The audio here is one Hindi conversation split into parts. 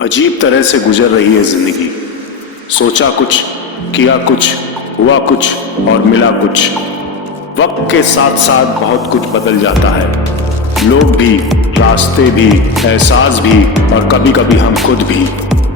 अजीब तरह से गुजर रही है जिंदगी। सोचा कुछ, किया कुछ, हुआ कुछ और मिला कुछ। वक्त के साथ साथ बहुत कुछ बदल जाता है। लोग भी, रास्ते भी, एहसास भी और कभी कभी हम खुद भी।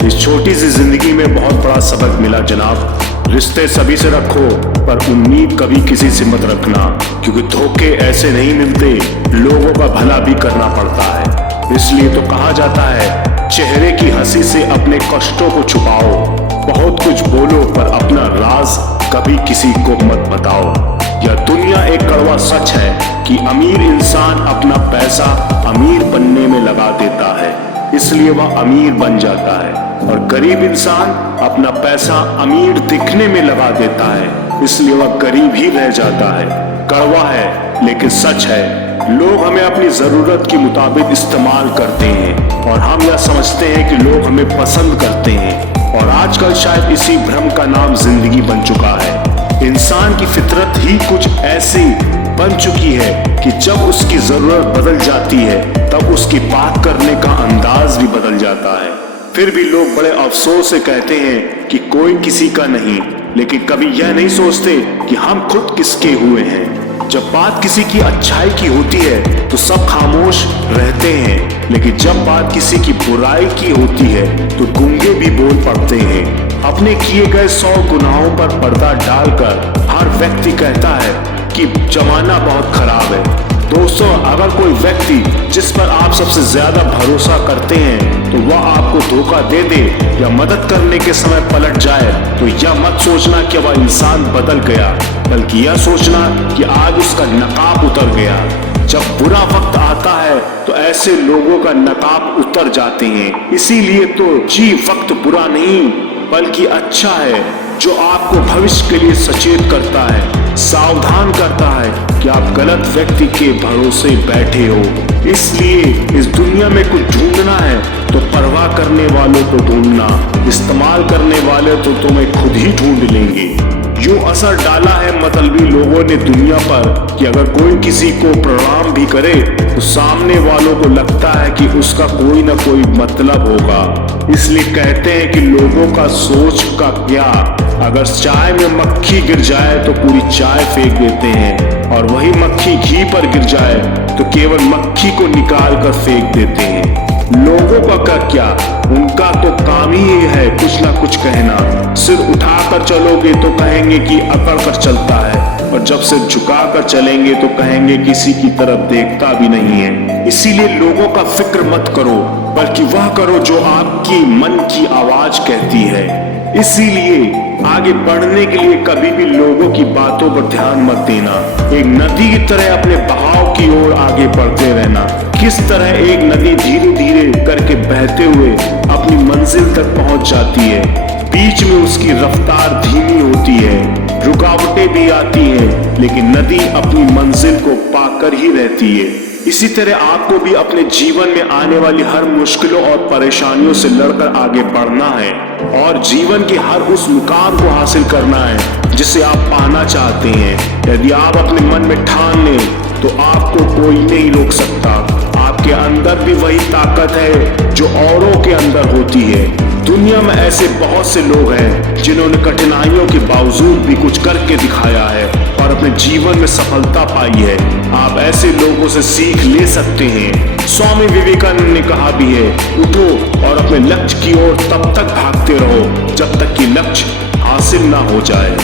इस छोटी सी जिंदगी में बहुत बड़ा सबक मिला जनाब। रिश्ते सभी से रखो पर उम्मीद कभी किसी से मत रखना, क्योंकि धोखे ऐसे नहीं मिलते, लोगों का भला भी करना पड़ता है। इसलिए तो कहा जाता है, चेहरे की हंसी से अपने कष्टों को छुपाओ। बहुत कुछ बोलो पर अपना राज कभी किसी को मत बताओ। यह दुनिया एक कड़वा सच है कि अमीर इंसान अपना पैसा अमीर बनने में लगा देता है, इसलिए वह अमीर बन जाता है, और गरीब इंसान अपना पैसा अमीर दिखने में लगा देता है, इसलिए वह गरीब ही रह जाता है। कड़वा है लेकिन सच है। लोग हमें अपनी जरूरत के मुताबिक इस्तेमाल करते हैं और हम यह समझते हैं कि लोग हमें पसंद करते हैं, और आजकल शायद इसी भ्रम का नाम जिंदगी बन चुका है। इंसान की फितरत ही कुछ ऐसी बन चुकी है कि जब उसकी जरूरत बदल जाती है तब उसकी बात करने का अंदाज भी बदल जाता है। फिर भी लोग बड़े अफसोस से कहते हैं कि कोई किसी का नहीं, लेकिन कभी यह नहीं सोचते कि हम खुद किसके हुए हैं। जब बात किसी की अच्छाई की होती है तो सब खामोश रहते हैं, लेकिन जब बात किसी की बुराई की होती है तो गूंगे भी बोल पड़ते हैं। अपने किए गए 100 गुनाहों पर पर्दा डालकर हर व्यक्ति कहता है कि जमाना बहुत खराब है। दोस्तों, अगर कोई व्यक्ति जिस पर आप सबसे ज्यादा भरोसा करते हैं तो वह आपको धोखा दे दे या मदद करने के समय पलट जाए, तो यह मत सोचना कि वह इंसान बदल गया, बल्कि यह सोचना कि आज उसका नकाब उतर गया। जब बुरा वक्त आता है तो ऐसे लोगों का नकाब उतर जाते हैं। इसीलिए तो जी वक्त बुरा नहीं बल्कि अच्छा है, जो आपको भविष्य के लिए सचेत करता है, सावधान करता है कि आप गलत व्यक्ति के भरोसे बैठे हो। इसलिए इस दुनिया में कुछ ढूंढना है तो परवाह करने वालों को ढूंढना, इस्तेमाल करने वाले तो तुम्हें खुद ही ढूंढ लेंगे। यूं असर डाला है मतलबी लोगों ने दुनिया पर कि अगर कोई किसी को प्रणाम भी करे तो सामने वालों को लगता है कि उसका कोई ना कोई मतलब होगा। इसलिए कहते हैं कि लोगों का सोच का क्या, अगर चाय में मक्खी गिर जाए तो पूरी चाय फेंक देते हैं, और वही मक्खी घी पर गिर जाए तो केवल मक्खी को निकाल कर फेंक देते हैं। लोगों का क्या, उनका तो काम ही है कुछ ना कुछ कहना। सिर उठाकर चलोगे तो कहेंगे कि अकड़ कर चलता है, और जब सिर झुकाकर चलेंगे तो कहेंगे किसी की तरफ देखता भी नहीं है। इसीलिए लोगों का फिक्र मत करो, बल्कि वह करो जो आपकी मन की आवाज कहती है। इसीलिए आगे बढ़ने के लिए कभी भी लोगों की बातों पर ध्यान मत देना। एक नदी की तरह अपने बहाव की ओर आगे बढ़ते रहना। किस तरह एक नदी धीरे धीरे करके बहते हुए अपनी मंजिल तक पहुंच जाती है, बीच में उसकी रफ्तार धीमी होती है, रुकावटें भी आती हैं, लेकिन नदी अपनी मंजिल को पाकर ही रहती है। इसी तरह आपको भी अपने जीवन में आने वाली हर मुश्किलों और परेशानियों से लड़कर आगे बढ़ना है, और जीवन के हर उस मुकाम को हासिल करना है जिसे आप पाना चाहते हैं। यदि आप अपने मन में ठान लें तो आपको कोई नहीं रोक सकता। आपके अंदर भी वही ताकत है जो औरों के अंदर होती है। दुनिया में ऐसे बहुत से लोग हैं जिन्होंने कठिनाइयों के बावजूद भी कुछ करके दिखाया है और अपने जीवन में सफलता पाई है। आप ऐसे लोगों से सीख ले सकते हैं। स्वामी विवेकानंद ने कहा भी है, उठो और अपने लक्ष्य की ओर तब तक भागते रहो जब तक कि लक्ष्य हासिल ना हो जाए।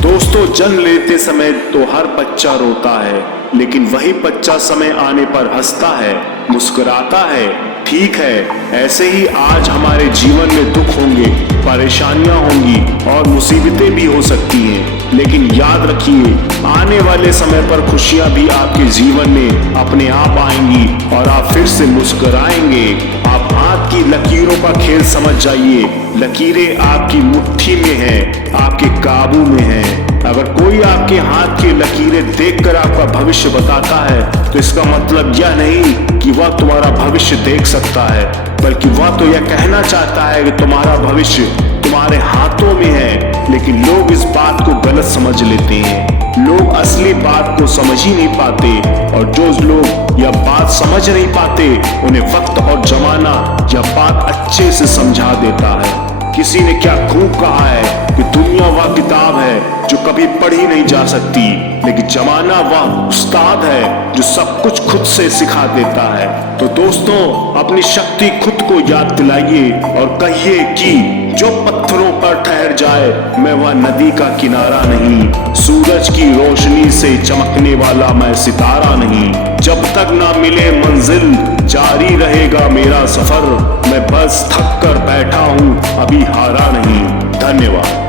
दोस्तों, जन्म लेते समय तो हर बच्चा रोता है, लेकिन वही बच्चा समय आने पर हंसता है, मुस्कुराता है। ठीक है, ऐसे ही आज हमारे जीवन में दुख होंगे, परेशानियां होंगी और मुसीबतें भी हो सकती हैं, लेकिन याद रखिए, आने वाले समय पर खुशियां भी आपके जीवन में अपने आप आएंगी और आप फिर से मुस्कुराएंगे। आप हाथ की लकीरों का खेल समझ जाइए। लकीरें आपकी मुट्ठी में हैं, आपके काबू में हैं। अगर कोई आपके हाथ की लकीरें देखकर आपका भविष्य बताता है तो इसका मतलब यह नहीं कि वह तुम्हारा भविष्य देख सकता है, बल्कि वह तो यह कहना चाहता है कि तुम्हारा भविष्य तुम्हारे हाथों में है। लेकिन लोग इस बात को गलत समझ लेते हैं। लोग असली बात को समझ ही नहीं पाते, और जो लोग यह बात समझ नहीं पाते उन्हें वक्त और जमाना यह बात अच्छे से समझा देता है। किसी ने क्या खूब कहा है कि दुनिया वह किताब है जो कभी पढ़ी नहीं जा सकती, लेकिन जमाना वह उस्ताद है जो सब कुछ खुद से सिखा देता है। तो दोस्तों, अपनी शक्ति खुद को याद दिलाइए और कहिए कि जो पत्थरों पर ठहर जाए मैं वह नदी का किनारा नहीं, सूरज की रोशनी से चमकने वाला मैं सितारा नहीं। जब तक ना मिले मंजिल जारी रहेगा मेरा सफर, मैं बस थक कर बैठा हूँ अभी हारा नहीं। धन्यवाद।